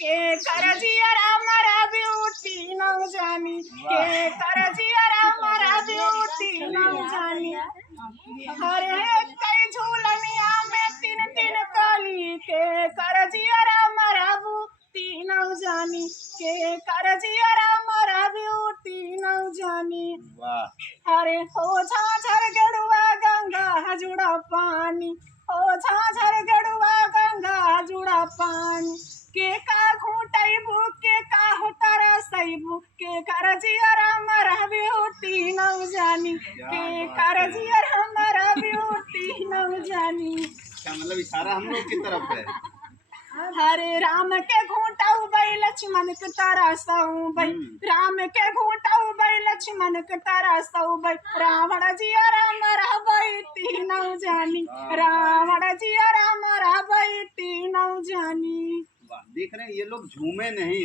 के करजिया हमारा ब्यूटी न जानी के करजिया हमारा ब्यूटी न जानी। हरे कई झूलनिया में तीन तीन काली के करजिया हमारा ब्यूटी न जानी के करजिया हमारा ब्यूटी न जानी। अरे हो झाझर गड़ुआ गंगा जुड़ा पानी हो झाझर गड़ुआ गंगा जुड़ा पानी के का घूटैबू के का होतारा सैबू के करजियर हमारा ब्यूटी न जानी के करजियर हमारा ब्यूटी न जानी। क्या मतलब इशारा हम लोग की तरफ है। हरे राम के घूटाऊ बई लक्ष्मण के तारा सऊ बई राम के घूटाऊ बई लक्ष्मण के तारा सऊ बई रावण जिया राम रहबई तीनौ जानी रावण जिया राम रहबई तीनौ जानी। देख रहे हैं ये लोग झूमे नहीं।